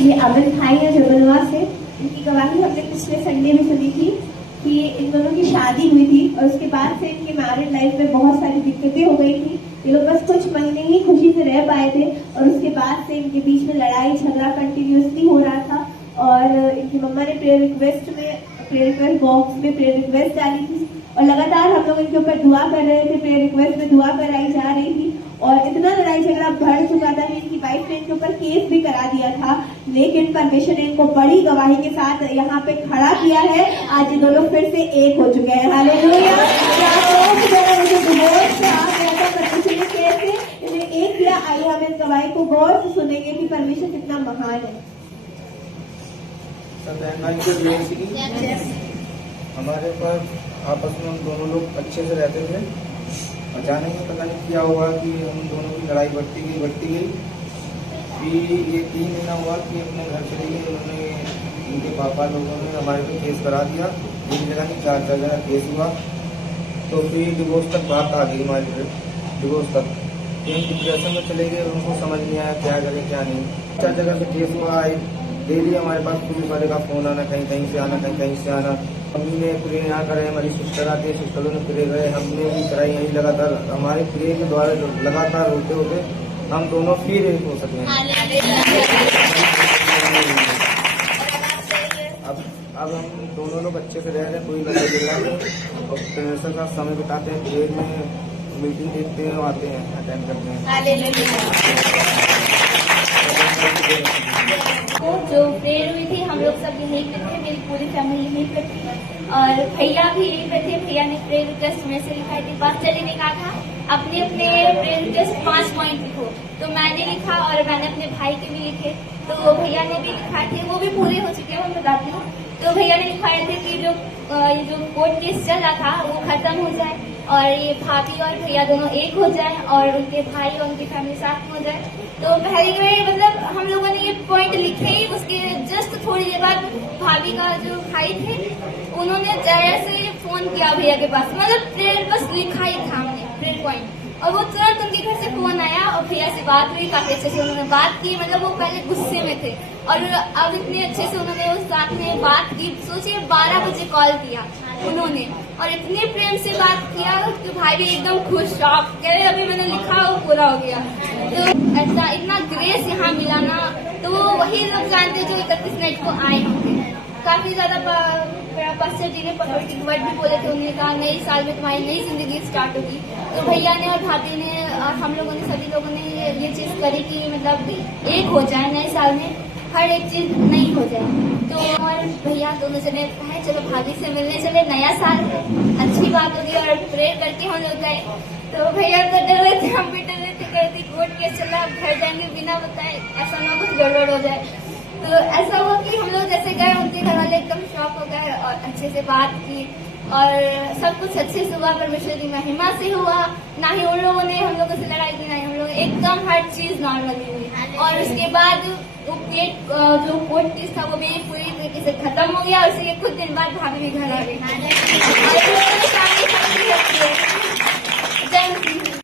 ये अमिन भाई है जबलवा से। इनकी गवाही हमने पिछले संडे में सुनी थी कि इन दोनों की शादी हुई थी और उसके बाद से इनकी मैरिड लाइफ में बहुत सारी दिक्कतें हो गई थी। ये लोग बस कुछ महीने ही खुशी से रह पाए थे और उसके बाद से इनके बीच में लड़ाई झगड़ा कंटिन्यूसली हो रहा था। और इनकी मम्मा ने प्रेयर रिक्वेस्ट बॉक्स में प्रेयर रिक्वेस्ट डाली थी और लगातार हम लोग इनके ऊपर दुआ कर रहे थे। प्रेयर रिक्वेस्ट में दुआ कराई जा रही थी और इतना लड़ाई झगड़ा बढ़ चुका था कि इनकी वाइफ ने इनके ऊपर केस भी करा दिया था, लेकिन परमेश्वर ने इनको बड़ी गवाही के साथ यहाँ पे खड़ा किया है। आज ये दोनों फिर से एक हो चुके हैं। हालेलुया। मुझे डिवोर्स से आ गया था, परमेश्वर ने कैसे इन्हें एक किया। आइए हम इस गवाही को गौर से सुनेंगे कि परमेश्वर कितना महान है। हमारे पास आपस में हम दोनों लोग अच्छे से रहते थे। अचानक ही पता नहीं क्या हुआ कि हम दोनों की लड़ाई बढ़ती गई। फिर ये 3 महीना हुआ कि अपने घर चले गए। उन्होंने इनके पापा लोगों ने हमारे पे केस करा दिया। एक जगह नहीं 4 जगह केस हुआ। तो फिर डिवोर्स तक बात आ गई हमारी, डिवोर्स तक। हम डिप्रेशन में चले गए, उनको समझ नहीं आया क्या करें क्या नहीं। 4 जगह से केस हुआ। डेली हमारे पास पुलिस वाले का फोन आना, कहीं से आना, कहीं से आना। मम्मी ने प्रे यहाँ करे, हमारी सिस्टर आती है, सिस्टरों ने प्रे करे, हमने भी कराई। यही लगातार हमारे प्रे के द्वारा लगातार होते होते हम दोनों फिर एक हो सके हैं। अब हम दोनों लोग अच्छे से रह रहे हैं, कोई लड़ाई झगड़ा नहीं। और पेरेंट्स का समय बिताते हैं, प्रे में मीटिंग देखते हैं, आते हैं, अटेंड करते हैं। तो जो प्रेयर हुई थी हम लोग सब यहीं पे थे, मेरी पूरी फैमिली यहीं पे थी और भैया भी यहीं पे थे। भैया ने प्रेयर रिक्वेस्ट में से लिखाई थी। पास्टर जी ने कहा था अपने अपने प्रेयर रिक्वेस्ट 5 पॉइंट लिखो, तो मैंने लिखा और मैंने अपने भाई के भी लिखे। तो भैया ने भी लिखाए थे, वो भी पूरे हो चुके हैं, मैं बताती हूँ। तो भैया ने लिखाए थे कि जो कोर्ट केस चल रहा था वो खत्म हो जाए और ये भाभी और भैया दोनों एक हो जाए और उनके भाई और उनकी फैमिली साथ में हो जाए। तो पहले में मतलब हम लोगों ने ये पॉइंट लिखे ही, उसके जस्ट थोड़ी देर बाद भाभी का जो भाई थे उन्होंने जैसे फोन किया भैया के पास, मतलब प्रेयर बस लिखा ही था हमने प्रेयर पॉइंट, और वो तुरंत उनके घर से फोन आया और भैया से बात हुई। काफी अच्छे से उन्होंने बात की, मतलब वो पहले गुस्से में थे और अब इतने अच्छे से उन्होंने उस साथ में बात की। सोचिए 12 बजे कॉल किया उन्होंने और इतने प्रेम से बात किया कि भाई भी एकदम खुश, आप कह रहे अभी मैंने लिखा वो पूरा हो गया। तो ऐसा इतना ग्रेस यहाँ मिला ना, तो वही लोग जानते जो 31 नाइट को आए होंगे। काफी ज्यादा पास्टर जी ने पॉजिटिव वर्ड भी बोले थे। उन्होंने कहा नई साल में तुम्हारी नई जिंदगी स्टार्ट होगी। तो भैया ने और भाभी ने और हम लोगों ने सभी लोगों ने ये चीज करी कि मतलब एक हो जाए, नए साल में हर एक चीज नई हो जाए। तो और भैया दोनों जने कहे चलो भाभी से मिलने चले, नया साल अच्छी बात होगी और प्रे करके हम लोग गए। तो भैया तो डर रहे थे, हम भी डर रहे थे, कहती कोर्ट केस चला, अब घर जाएंगे बिना बताए, ऐसा ना कुछ गड़बड़ हो जाए। तो ऐसा हुआ कि हम लोग जैसे गए उनके घर वाले एकदम शॉक हो गए और अच्छे से बात की और सब कुछ अच्छे से हुआ। परमेश्वर की महिमा से हुआ, ना ही उन लोगों ने हम लोगों से लड़ाई की, ना ही हम लोग एकदम हर चीज नॉर्मली हुई। और उसके बाद जो कोर्ट केस था वो भी पूरी तरीके से खत्म हो गया। उसके कुछ दिन बाद भाभी भी घर आ गई। जय